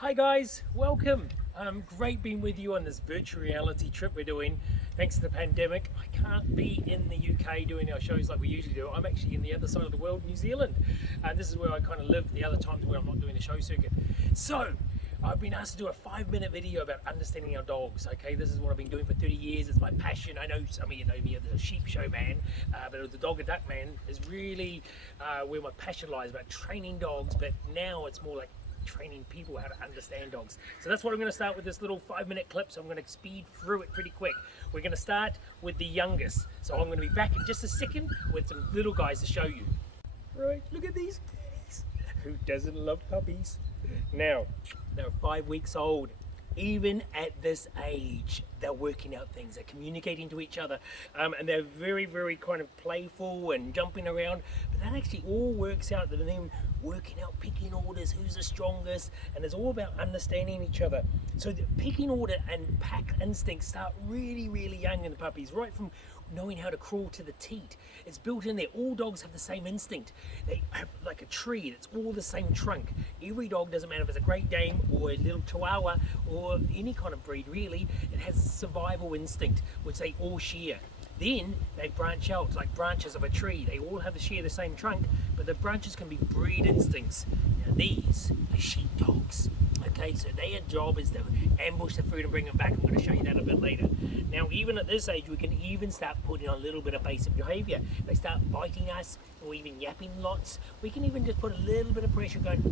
Hi guys, welcome. Great being with you on this virtual reality trip we're doing. Thanks to the pandemic, I can't be in the UK doing our shows like we usually do. I'm actually in the other side of the world, New Zealand. And this is where I kind of live the other times where I'm not doing the show circuit. So, I've been asked to do a 5-minute video about understanding our dogs. Okay, this is what I've been doing for 30 years. It's my passion. I know some of you know me as a sheep show man, but the dog and duck man is really where my passion lies, about training dogs. But now it's more like training people how to understand dogs. So that's what I'm going to start with, this little 5-minute clip. So I'm going to speed through it pretty quick. We're going to start with the youngest. So I'm going to be back in just a second with some little guys to show you. Right, look at these kitties. Who doesn't love puppies? Now, they're 5 weeks old. Even at this age, they're working out things, they're communicating to each other, and they're very, very kind of playful and jumping around. But that actually all works out to them working out pecking orders, who's the strongest, and it's all about understanding each other. So the pecking order and pack instincts start really, really young in the puppies, right from knowing how to crawl to the teat. It's built in there. All dogs have the same instinct. They have like a tree, it's all the same trunk. Every dog, doesn't matter if it's a Great Dane or a little Chihuahua or any kind of breed really, it has a survival instinct which they all share. Then they branch out like branches of a tree. They all have to share the same trunk, but the branches can be breed instincts. Now these are sheepdogs. Okay, so their job is to ambush the food and bring them back. I'm going to show you that a bit later. Now, even at this age, we can even start putting on a little bit of basic behaviour. They start biting us or even yapping lots. We can even just put a little bit of pressure going,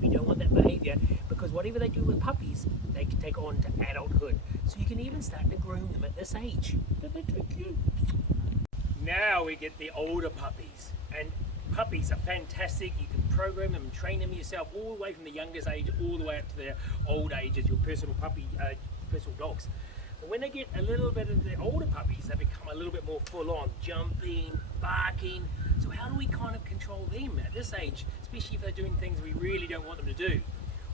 We don't want that behaviour, because whatever they do with puppies, they can take on to adulthood. So you can even start to groom them at this age. Don't they look cute? Now we get the older puppies. And puppies are fantastic. You can program them and train them yourself all the way from the youngest age all the way up to their old age as your personal puppy, personal dogs. But when they get a little bit of the older puppies, they become a little bit more full on, jumping, barking. So how do we kind of control them at this age, especially if they're doing things we really don't want them to do?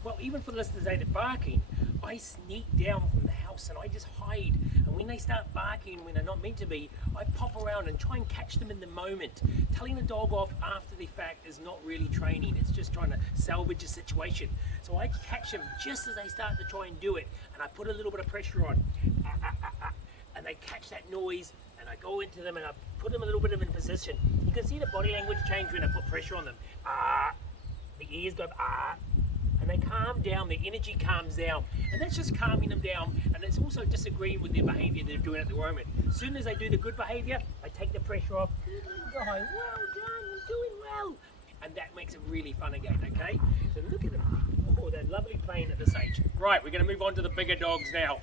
Well, even for the listeners that are barking, I sneak down from the house and I just hide. And when they start barking when they're not meant to be, I pop around and try and catch them in the moment. Telling the dog off after the fact is not really training, it's just trying to salvage a situation. So I catch them just as they start to try and do it, and I put a little bit of pressure on. And they catch that noise, and I go into them and I put them a little bit in position. You can see the body language change when I put pressure on them. The ears go and they calm down, their energy calms down, and that's just calming them down, and it's also disagreeing with their behaviour they're doing at the moment. As soon as they do the good behaviour, I take the pressure off. Good little guy, well done, you're doing well, and that makes it really fun again. Okay, so look at them. Oh, they're lovely playing at this age. Right, we're going to move on to the bigger dogs now.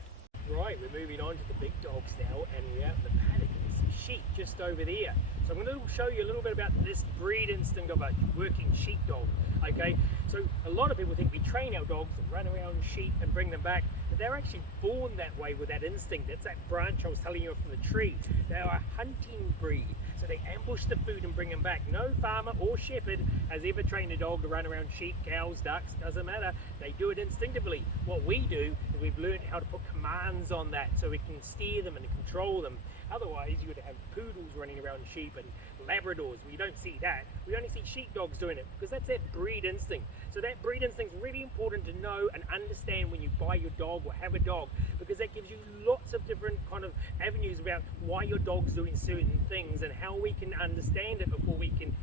Right, we're moving on to the big dogs now, and we're out in the paddock, and there's some sheep just over there. So I'm going to show you a little bit about this breed instinct of a working sheepdog. Okay, so a lot of people think we train our dogs to run around sheep and bring them back, but they're actually born that way with that instinct. That's that branch I was telling you from the tree. They are a hunting breed, so they ambush the food and bring them back. No farmer or shepherd has ever trained a dog to run around sheep, cows, ducks, doesn't matter. They do it instinctively. What we do is we've learned how to put commands on that so we can steer them and control them. Otherwise, you would have poodles running around sheep and Labradors. We don't see that. We only see sheepdogs doing it because that's that breed instinct. So that breed instinct is really important to know and understand when you buy your dog or have a dog, because that gives you lots of different kind of avenues about why your dog's doing certain things and how we can understand it before we can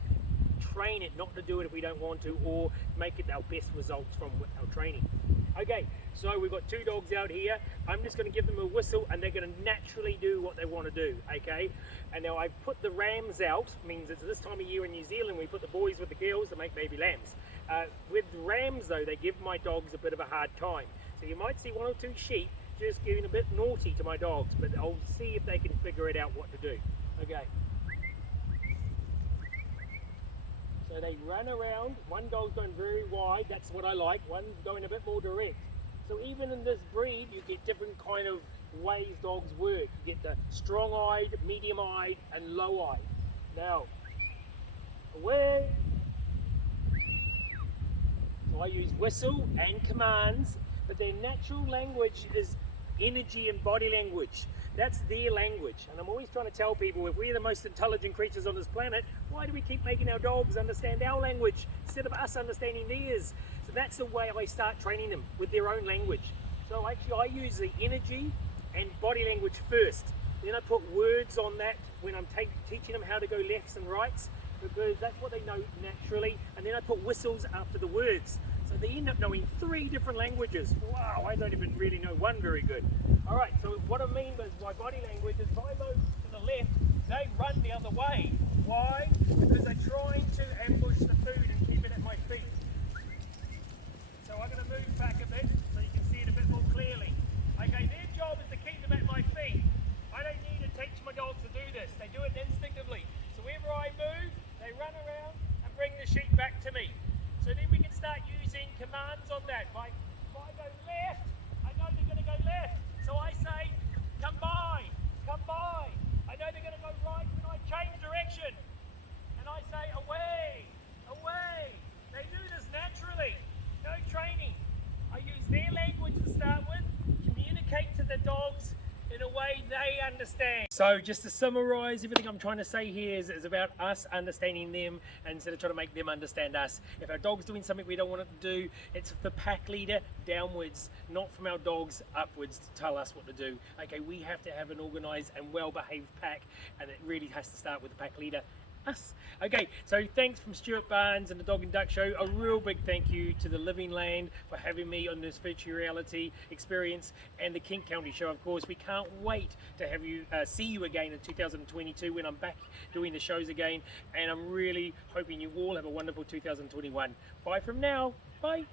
train it not to do it if we don't want to, or make it our best results from our training. Okay, so we've got 2 dogs out here. I'm just going to give them a whistle and they're going to naturally do what they want to do, okay? And now I've put the rams out, means it's this time of year in New Zealand we put the boys with the girls to make baby lambs. With rams though, they give my dogs a bit of a hard time. So you might see 1 or 2 sheep just getting a bit naughty to my dogs, but I'll see if they can figure it out what to do. Okay. So they run around, one dog's going very wide, that's what I like, one's going a bit more direct. So even in this breed, you get different kind of ways dogs work. You get the strong-eyed, medium-eyed, and low-eyed. Now, away. So I use whistle and commands, but their natural language is energy and body language. That's their language. And I'm always trying to tell people, if we're the most intelligent creatures on this planet, why do we keep making our dogs understand our language instead of us understanding theirs? So So that's the way I start training them, with their own language. So actually I use the energy and body language first. Then I put words on that when I'm teaching them how to go lefts and rights, because that's what they know naturally. And then I put whistles after the words. So they end up knowing 3 different languages. Wow, I don't even really know one very good. All right, so what I mean by body language is if I move to the left, they run the other way. Why? Because they're trying to ambush the food and keep it at my feet. So I'm going to move back a bit so you can see it a bit more clearly. Okay, their job is to keep them at my feet. I don't need to teach my dogs to do this. They do it instinctively. So wherever I move, they run around and bring the sheep back to me. So then we can start using commands on that. Like, if I go left, I know they're going to go left. So I say, come by, come by. I know they're going to go right when I change direction. And I say, away, away. They do this naturally. No training. I use their language to start with, communicate to the dogs in a way they understand. So just to summarize, everything I'm trying to say here is about us understanding them instead of trying to make them understand us. If our dog's doing something we don't want it to do, it's the pack leader downwards, not from our dogs upwards to tell us what to do. Okay, we have to have an organized and well-behaved pack, and it really has to start with the pack leader, us. Okay, so thanks from Stuart Barnes and the Dog and Duck Show. A real big thank you to the Living Land for having me on this virtual reality experience, and the Kent County Show, of course. We can't wait to have you see you again in 2022 when I'm back doing the shows again, and I'm really hoping you all have a wonderful 2021. Bye from now. Bye.